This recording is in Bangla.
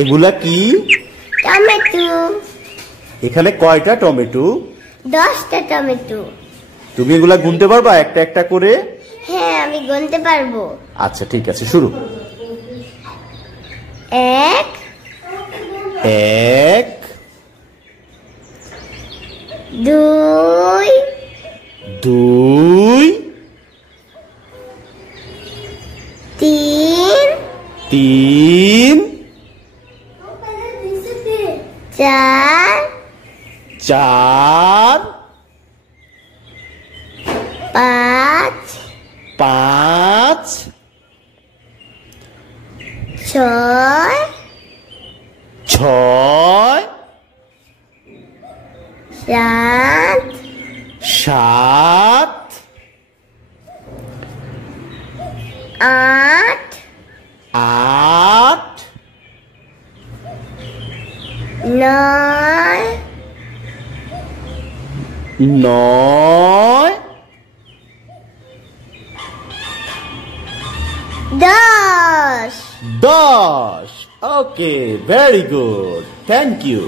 এগুলা কি? টমেটো। এখানে কয়টা টমেটো? 10টা টমেটো। তুমি এগুলা গুনতে পারবা একটা একটা করে? হ্যাঁ, আমি গুনতে পারবো। আচ্ছা ঠিক আছে, শুরু। 1 1 2 2 3 3 4 4 5 5 6 6 7 7 8 8 9 9 10 10. Okay, very good. Thank you.